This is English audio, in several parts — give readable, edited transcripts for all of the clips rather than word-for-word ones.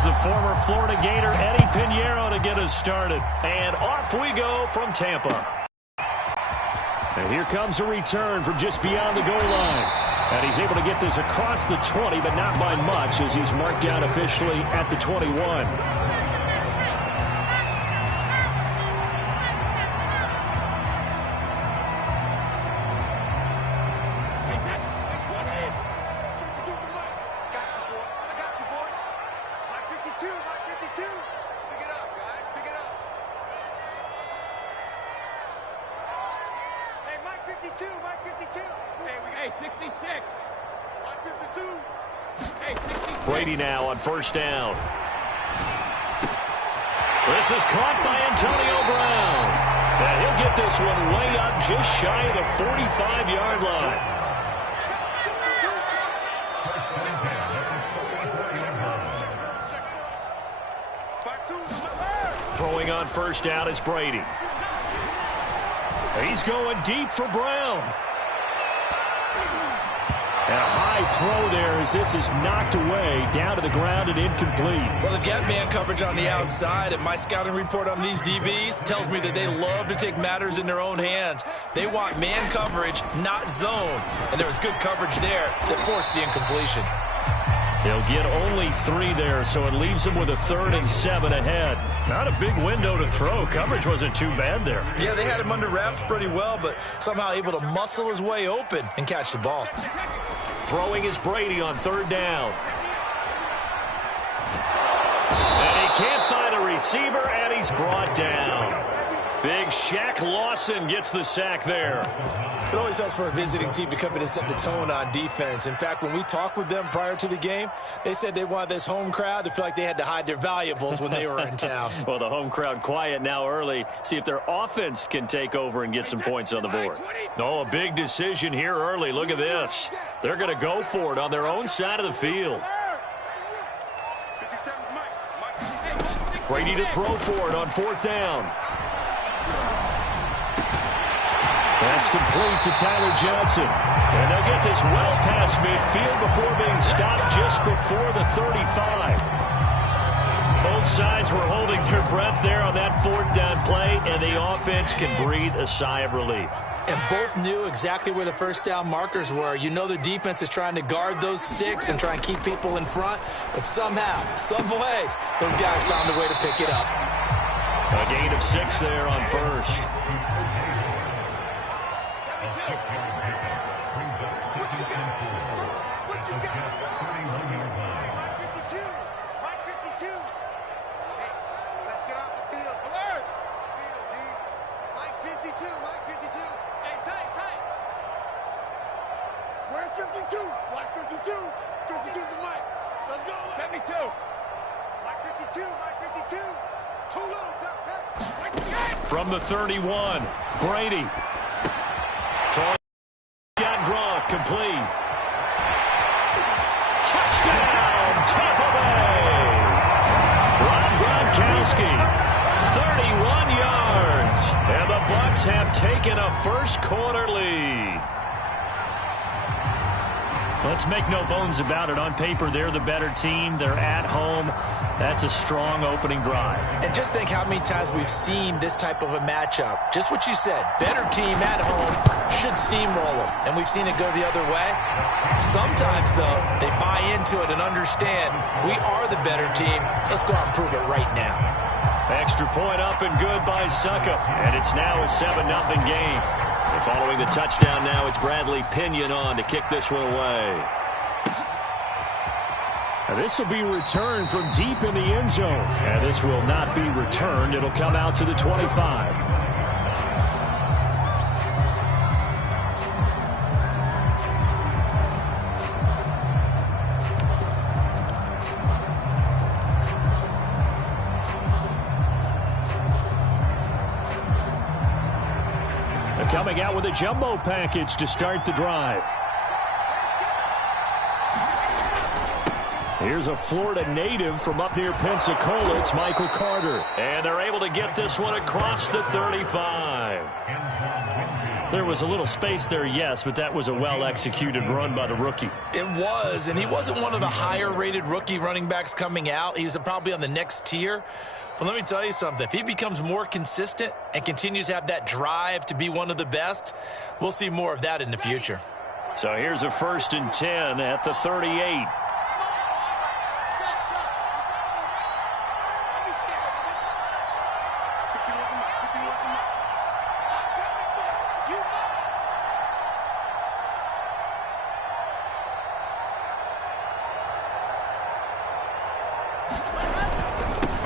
Here's the former Florida Gator, Eddie Pinheiro, to get us started. And off we go from Tampa. And here comes a return from just beyond the goal line. And he's able to get this across the 20, but not by much, as he's marked down officially at the 21. Brady now on first down. This is caught by Antonio Brown. And he'll get this one way up just shy of the 45-yard line. Throwing on first down is Brady. He's going deep for Brown. And a high throw there as this is knocked away, down to the ground and incomplete. Well, they've got man coverage on the outside, and my scouting report on these DBs tells me that they love to take matters in their own hands. They want man coverage, not zone. And there was good coverage there that forced the incompletion. He'll get only 3 there, so it leaves him with a 3rd and 7 ahead. Not a big window to throw. Coverage wasn't too bad there. Yeah, they had him under wraps pretty well, but somehow able to muscle his way open and catch the ball. Throwing is Brady on 3rd down. And he can't find a receiver, and he's brought down. Big Shaq Lawson gets the sack there. It always helps for a visiting team to come in and set the tone on defense. In fact, when we talked with them prior to the game, they said they wanted this home crowd to feel like they had to hide their valuables when they were in town. Well, the home crowd quiet now early. See if their offense can take over and get some points on the board. Oh, a big decision here early. Look at this. They're going to go for it on their own side of the field. Brady to throw for it on 4th down. That's complete to Tyler Johnson. And they'll get this well past midfield before being stopped just before the 35. Both sides were holding their breath there on that 4th down play, and the offense can breathe a sigh of relief. And both knew exactly where the first down markers were. You know the defense is trying to guard those sticks and try and keep people in front, but somehow, some way, those guys found a way to pick it up. A gain of 6 there on first. From the 31, Brady. Throwing got Gronk, complete. Touchdown, Tampa Bay. Rob Gronkowski, 31 yards. And the Bucs have taken a first-quarter lead. Let's make no bones about it. On paper, they're the better team. They're at home. That's a strong opening drive. And just think how many times we've seen this type of a matchup. Just what you said. Better team at home should steamroll them. And we've seen it go the other way. Sometimes, though, they buy into it and understand we are the better team. Let's go out and prove it right now. Extra point up and good by Succop. And it's now a 7-0 game. And following the touchdown now, it's Bradley Pinion on to kick this one away. This will be returned from deep in the end zone. And this will not be returned. It'll come out to the 25. Coming out with a jumbo package to start the drive. Here's a Florida native from up near Pensacola. It's Michael Carter. And they're able to get this one across the 35. There was a little space there, yes, but that was a well-executed run by the rookie. It was, and he wasn't one of the higher-rated rookie running backs coming out. He's probably on the next tier. But let me tell you something. If he becomes more consistent and continues to have that drive to be one of the best, we'll see more of that in the future. So here's a 1st and 10 at the 38.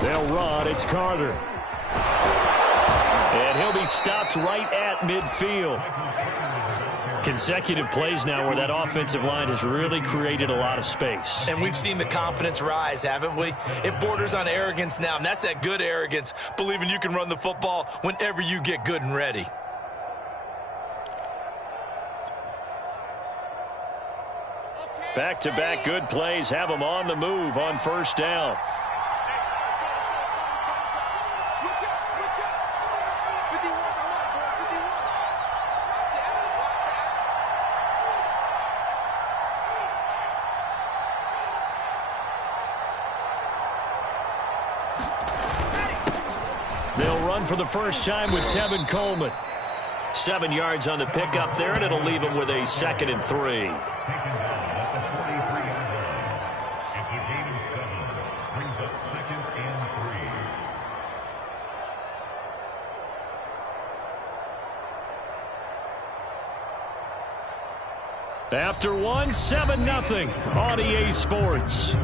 They'll run. It's Carter. And he'll be stopped right at midfield. Consecutive plays now where that offensive line has really created a lot of space. And we've seen the confidence rise, haven't we? It borders on arrogance now, and that's that good arrogance, believing you can run the football whenever you get good and ready. Back-to-back good plays have them on the move on 1st down. They'll run for the first time with Tevin Coleman. 7 yards on the pickup there, and it'll leave them with a 2nd and 3. After one, 7-0 on EA Sports.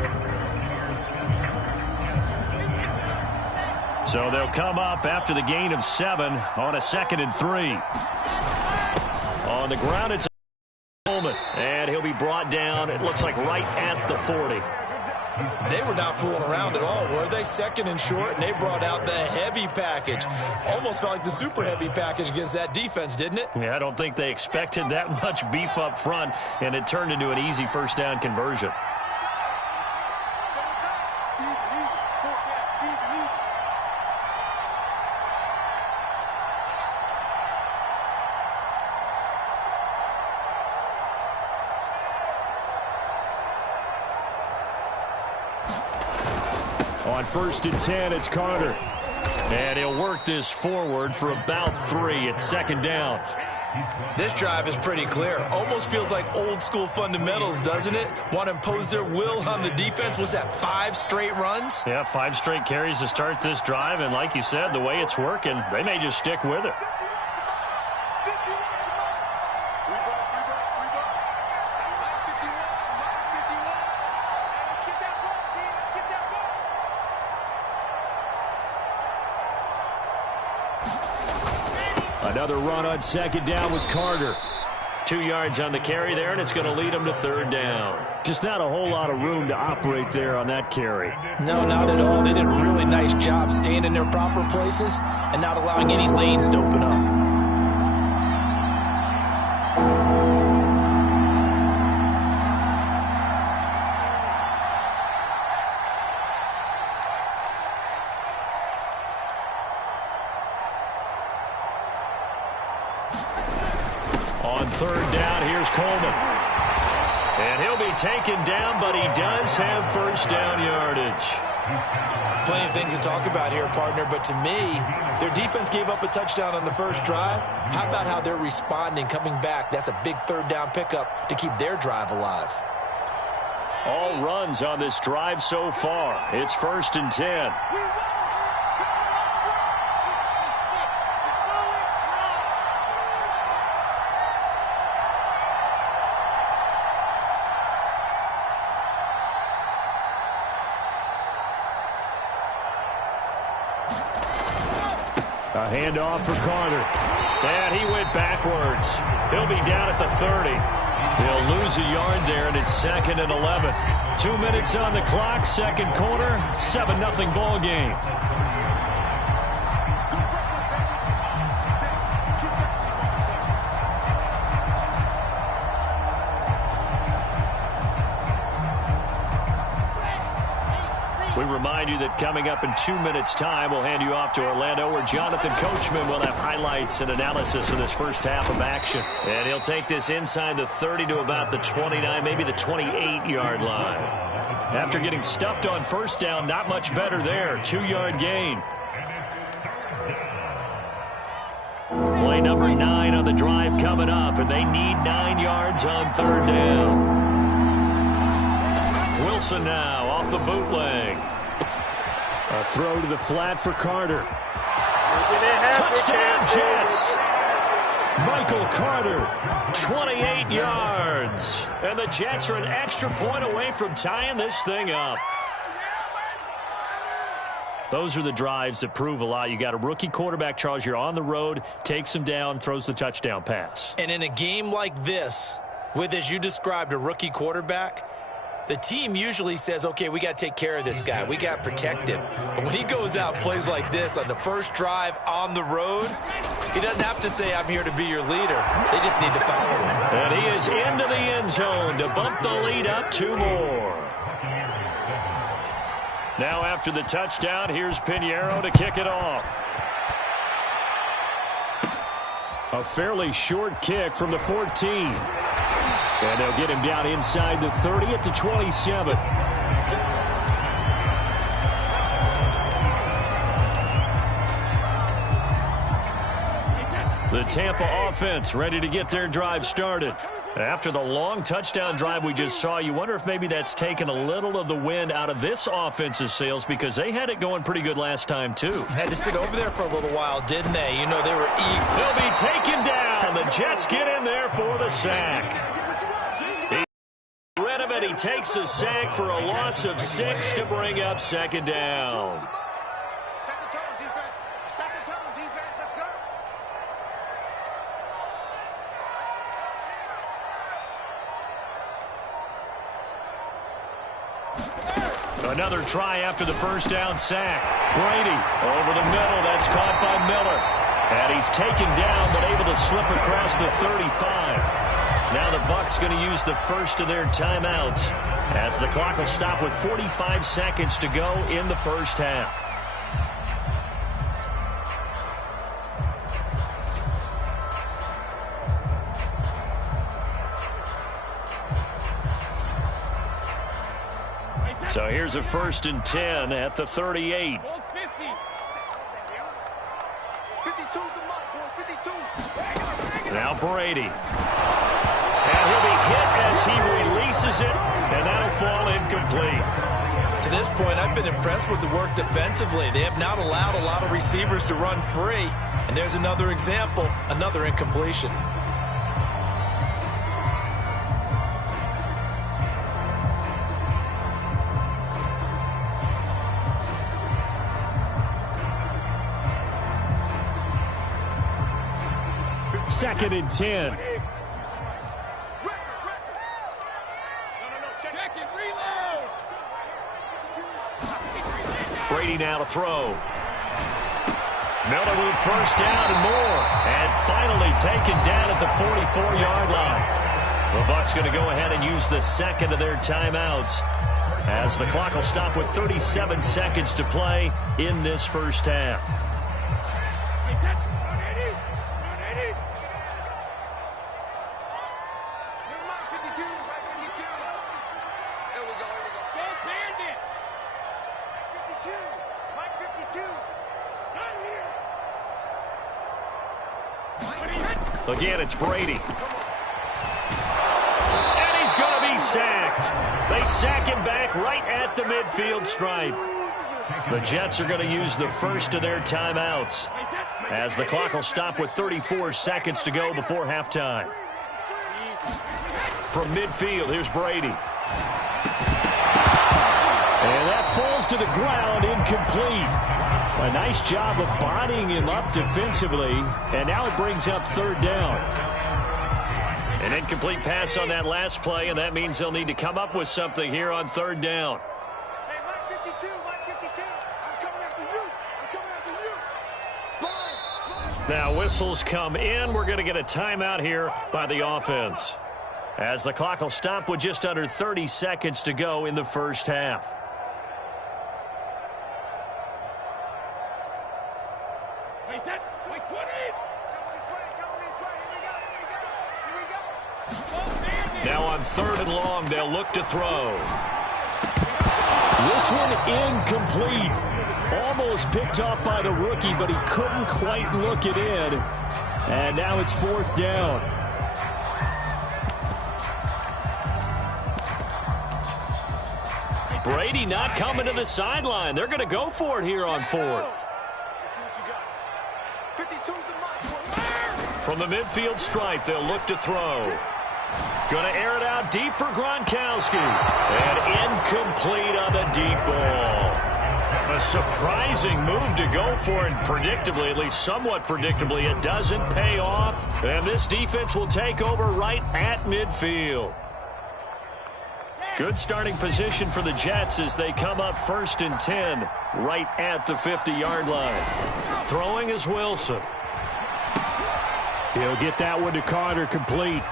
So they'll come up after the gain of 7 on a 2nd and 3. On the ground, it's Coleman, and he'll be brought down, it looks like, right at the 40. They were not fooling around at all, were they? 2nd and short, and they brought out the heavy package. Almost felt like the super heavy package against that defense, didn't it? Yeah, I don't think they expected that much beef up front, and it turned into an easy 1st down conversion. On 1st and 10, it's Carter. And he'll work this forward for about 3 at 2nd down. This drive is pretty clear. Almost feels like old school fundamentals, doesn't it? Want to impose their will on the defense. Was that 5 straight runs? Yeah, 5 straight carries to start this drive. And like you said, the way it's working, they may just stick with it. Another run on 2nd down with Carter. 2 yards on the carry there, and it's going to lead them to 3rd down. Just not a whole lot of room to operate there on that carry. No, not at all. They did a really nice job staying in their proper places and not allowing any lanes to open up. On 3rd down, here's Coleman. And he'll be taken down, but he does have 1st down yardage. Plenty of things to talk about here, partner, but to me, their defense gave up a touchdown on the first drive. How about how they're responding, coming back? That's a big 3rd down pickup to keep their drive alive. All runs on this drive so far. It's 1st and 10. A handoff for Carter. And he went backwards. He'll be down at the 30. He'll lose a yard there, and it's 2nd and 11. 2 minutes on the clock, 2nd quarter, 7-0 ball game. We remind you that coming up in 2 minutes' time, we'll hand you off to Orlando, where Jonathan Coachman will have highlights and analysis of this first half of action. And he'll take this inside the 30 to about the 29, maybe the 28-yard line. After getting stuffed on first down, not much better there. 2-yard gain. Play number 9 on the drive coming up, and they need 9 yards on third down. Wilson now off the bootleg. A throw to the flat for Carter. Touchdown, Jets. Michael Carter, 28 yards. And the Jets are an extra point away from tying this thing up. Those are the drives that prove a lot. You got a rookie quarterback, Charles. You're on the road, takes him down, throws the touchdown pass. And in a game like this, with, as you described, a rookie quarterback, the team usually says, okay, we got to take care of this guy. We got to protect him. But when he goes out and plays like this on the first drive on the road, he doesn't have to say, I'm here to be your leader. They just need to follow him. And he is into the end zone to bump the lead up 2 more. Now after the touchdown, here's Pinheiro to kick it off. A fairly short kick from the 14. And they'll get him down inside the 30 at the 27. The Tampa offense ready to get their drive started. After the long touchdown drive we just saw, you wonder if maybe that's taken a little of the wind out of this offense's sails, because they had it going pretty good last time, too. Had to sit over there for a little while, didn't they? You know, they were eager. They'll be taken down. The Jets get in there for the sack. He takes a sack for a loss of 6 to bring up second down. Second turn, defense. Second turn, defense. Let's go. Another try after the first down sack. Brady over the middle. That's caught by Miller. And he's taken down but able to slip across the 35. Now the Bucs going to use the first of their timeouts as the clock will stop with 45 seconds to go in the first half. So here's a 1st and 10 at the 38. 52's the mark, boys. 52. Now Brady. And he'll be hit as he releases it, and that'll fall incomplete. To this point, I've been impressed with the work defensively. They have not allowed a lot of receivers to run free. And there's another example, another incompletion. Second and 10. Brady now to throw. Miller with first down and more. And finally taken down at the 44-yard line. The Bucs going to go ahead and use the second of their timeouts as the clock will stop with 37 seconds to play in this first half. Again, it's Brady. And he's going to be sacked. They sack him back right at the midfield stripe. The Jets are going to use the first of their timeouts as the clock will stop with 34 seconds to go before halftime. From midfield, here's Brady. And that falls to the ground, incomplete. A nice job of bodying him up defensively, and now it brings up third down. An incomplete pass on that last play, and that means they'll need to come up with something here on third down. Hey, Mike 52, Mike 52. I'm coming after you. I'm coming after you. Spine. Now whistles come in. We're going to get a timeout here by the offense as the clock will stop with just under 30 seconds to go in the first half. Now on 3rd and long, they'll look to throw. This one incomplete. Almost picked off by the rookie, but he couldn't quite look it in. And now it's 4th down. Brady not coming to the sideline. They're going to go for it here on 4th. From the midfield stripe, they'll look to throw. Going to air it out deep for Gronkowski. And incomplete on the deep ball. A surprising move to go for it. Predictably, at least somewhat predictably, it doesn't pay off. And this defense will take over right at midfield. Good starting position for the Jets as they come up 1st and 10 right at the 50-yard line. Throwing is Wilson. He'll get that one to Carter, complete.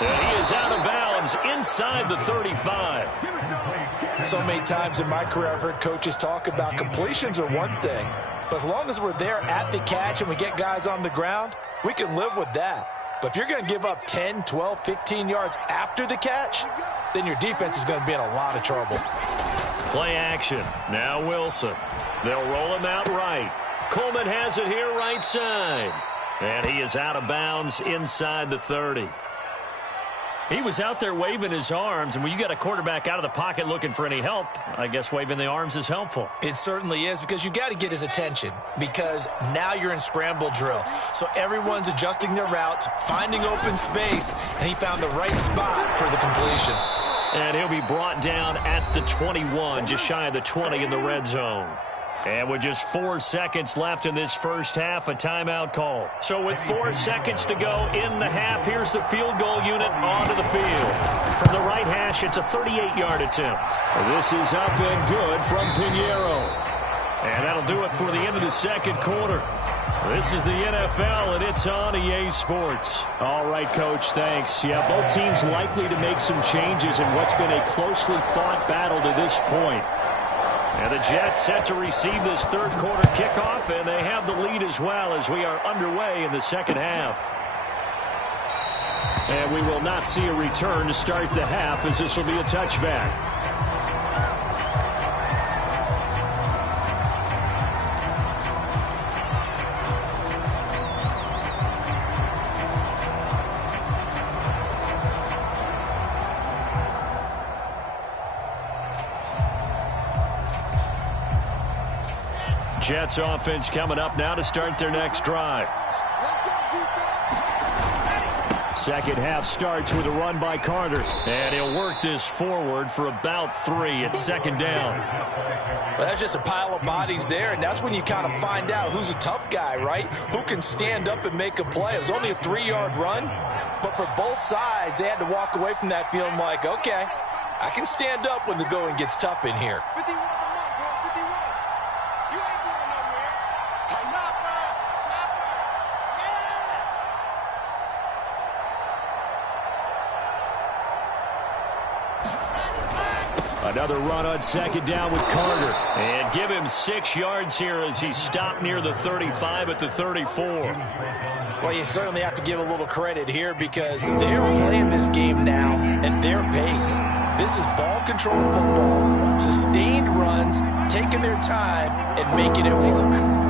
And he is out of bounds inside the 35. So many times in my career I've heard coaches talk about completions are one thing, but as long as we're there at the catch and we get guys on the ground, we can live with that. But if you're going to give up 10, 12, 15 yards after the catch, then your defense is going to be in a lot of trouble. Play action. Now Wilson. They'll roll him out right. Coleman has it here right side. And he is out of bounds inside the 30. He was out there waving his arms, and when you got a quarterback out of the pocket looking for any help, I guess waving the arms is helpful. It certainly is, because you got to get his attention, because now you're in scramble drill. So everyone's adjusting their routes, finding open space, and he found the right spot for the completion. And he'll be brought down at the 21, just shy of the 20 in the red zone. And with just 4 seconds left in this first half, a timeout call. So with 4 seconds to go in the half, here's the field goal unit onto the field. From the right hash, it's a 38-yard attempt. This is up and good from Pinheiro. And that'll do it for the end of the second quarter. This is the NFL, and it's on EA Sports. All right, Coach, thanks. Yeah, both teams likely to make some changes in what's been a closely fought battle to this point. And the Jets set to receive this third quarter kickoff, and they have the lead as well as we are underway in the second half. And we will not see a return to start the half, as this will be a touchback. Jets offense coming up now to start their next drive. Second half starts with a run by Carter. And he'll work this forward for about 3 at second down. Well, that's just a pile of bodies there, and that's when you kind of find out who's a tough guy, right? Who can stand up and make a play. It was only a 3-yard run, but for both sides, they had to walk away from that feeling like, okay, I can stand up when the going gets tough in here. Another run on second down with Carter. And give him 6 yards here as he stopped near the 35 at the 34. Well, you certainly have to give a little credit here because they're playing this game now at their pace. This is ball control football, sustained runs, taking their time and making it work.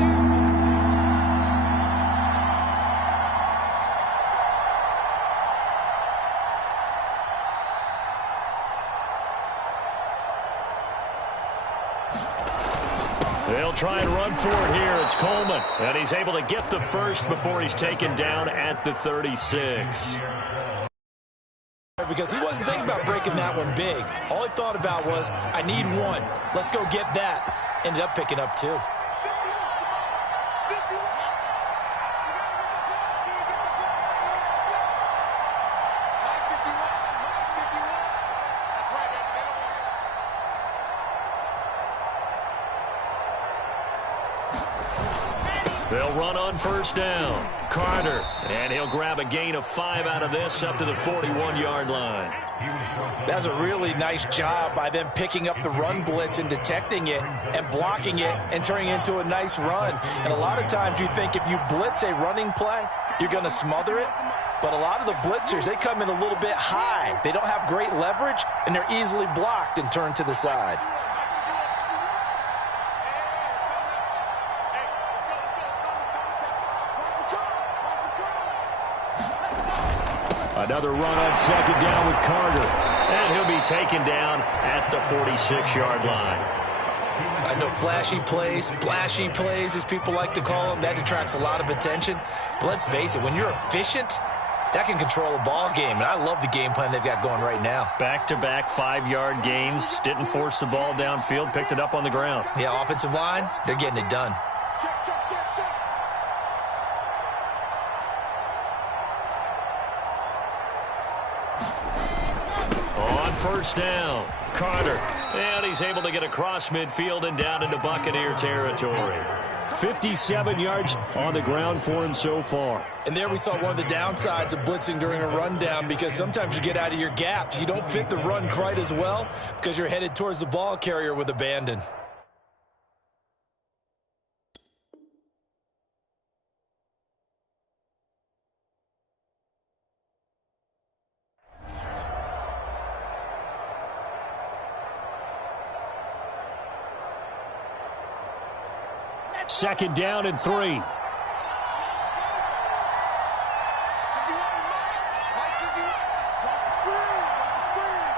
They'll try and run for it here. It's Coleman. And he's able to get the first before he's taken down at the 36. Because he wasn't thinking about breaking that one big. All he thought about was, I need one. Let's go get that. Ended up picking up 2. They'll run on first down. Carter, and he'll grab a gain of 5 out of this up to the 41-yard line. That's a really nice job by them picking up the run blitz and detecting it and blocking it and turning it into a nice run. And a lot of times you think if you blitz a running play, you're going to smother it. But a lot of the blitzers, they come in a little bit high. They don't have great leverage, and they're easily blocked and turned to the side. Another run on second down with Carter. And he'll be taken down at the 46-yard line. I know flashy plays, splashy plays, as people like to call them, that attracts a lot of attention. But let's face it, when you're efficient, that can control a ball game. And I love the game plan they've got going right now. Back-to-back 5-yard gains. Didn't force the ball downfield. Picked it up on the ground. Yeah, offensive line, they're getting it done. Check, check, check, check. On first down, Carter. And he's able to get across midfield and down into Buccaneer territory. 57 yards on the ground for him so far. And there we saw one of the downsides of blitzing during a rundown, because sometimes you get out of your gaps. You don't fit the run quite as well because you're headed towards the ball carrier with abandon. Second down and 3. Mike, did you watch the screen? Watch the screen.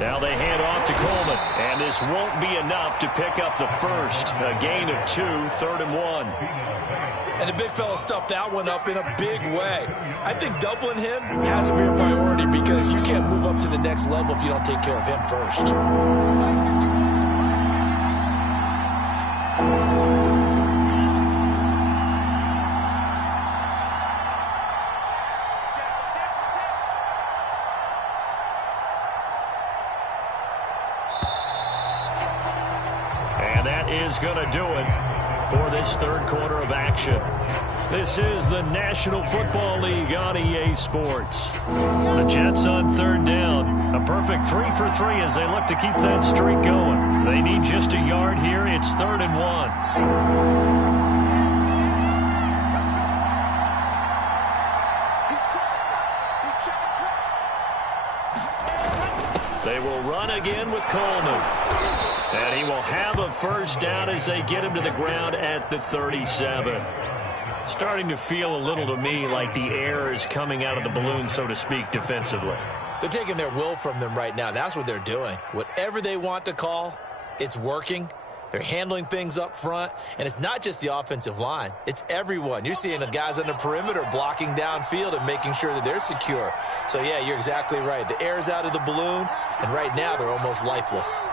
Now they hand off to Coleman, and this won't be enough to pick up the first. A gain of 2, 3rd and 1. And the big fella stuffed that one up in a big way. I think doubling him has to be a priority, because you can't move up to the next level if you don't take care of him first. And that is going to do it for this third quarter of action. This is the National Football League on EA Sports. The Jets on third down. A perfect 3 for 3 as they look to keep that streak going. They need just a yard here. It's 3rd and 1. They will run again with Coleman. And he will have a first down as they get him to the ground at the 37. Starting to feel a little to me like the air is coming out of the balloon, so to speak, defensively. They're taking their will from them right now. That's what they're doing. Whatever they want to call, it's working. They're handling things up front, and it's not just the offensive line. It's everyone. You're seeing the guys on the perimeter blocking downfield and making sure that they're secure. So, yeah, you're exactly right. The air's out of the balloon, and right now they're almost lifeless.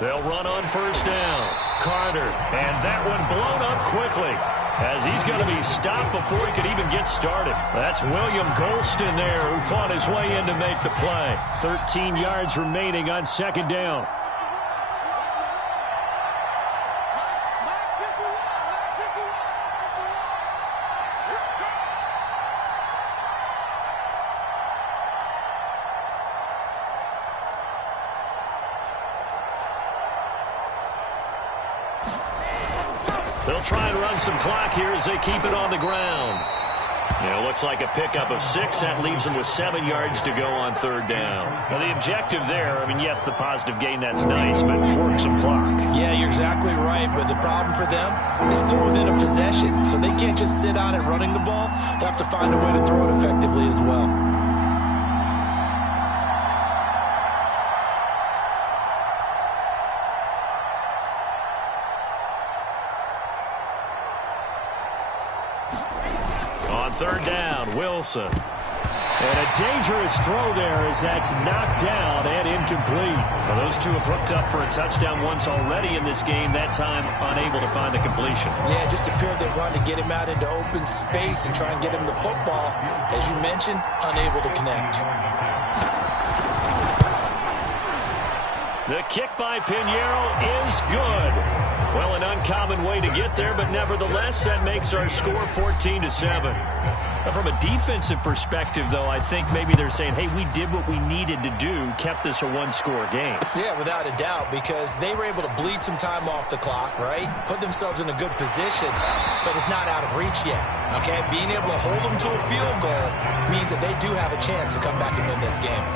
They'll run on first down. Carter, and that one blown up quickly as he's going to be stopped before he could even get started. That's William Golston there who fought his way in to make the play. 13 yards remaining on second down. They'll try and run some clock here as they keep it on the ground. It looks like a pickup of 6. That leaves them with 7 yards to go on third down. Now, the objective there, I mean, yes, the positive gain, that's nice, but work some clock. Yeah, you're exactly right, but the problem for them is still within a possession, so they can't just sit on it running the ball. They'll have to find a way to throw it effectively as well. Third down, Wilson. And a dangerous throw there as that's knocked down and incomplete. Well, those two have hooked up for a touchdown once already in this game, that time unable to find the completion. Yeah, just appeared they wanted to get him out into open space and try and get him the football. As you mentioned, unable to connect. The kick by Pinheiro is good. Well, an uncommon way to get there, but nevertheless, that makes our score 14-7. Now, from a defensive perspective, though, I think maybe they're saying, hey, we did what we needed to do, kept this a one-score game. Yeah, without a doubt, because they were able to bleed some time off the clock, right? Put themselves in a good position, but it's not out of reach yet, okay? Being able to hold them to a field goal means that they do have a chance to come back and win this game.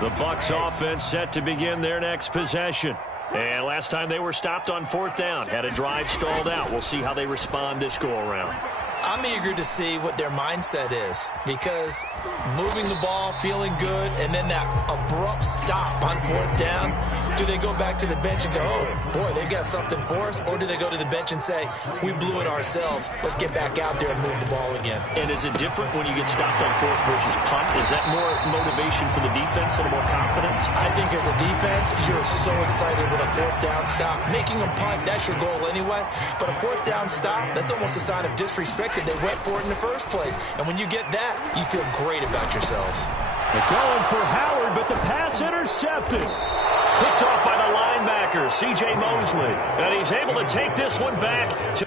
The Bucs offense set to begin their next possession. And last time they were stopped on 4th down, had a drive stalled out. We'll see how they respond this go-around. I'm eager to see what their mindset is, because moving the ball, feeling good, and then that abrupt stop on 4th down, do they go back to the bench and go, oh, boy, they've got something for us? Or do they go to the bench and say, we blew it ourselves, let's get back out there and move the ball again? And is it different when you get stopped on 4th versus punt? Is that more motivation for the defense and more confidence? I think as a defense, you're so excited with a 4th down stop. Making them punt, that's your goal anyway. But a 4th down stop, that's almost a sign of disrespect that they went for it in the first place. And when you get that, you feel great about yourselves. They're going for Howard, but the pass intercepted. Picked off by the linebacker, C.J. Mosley. And he's able to take this one back to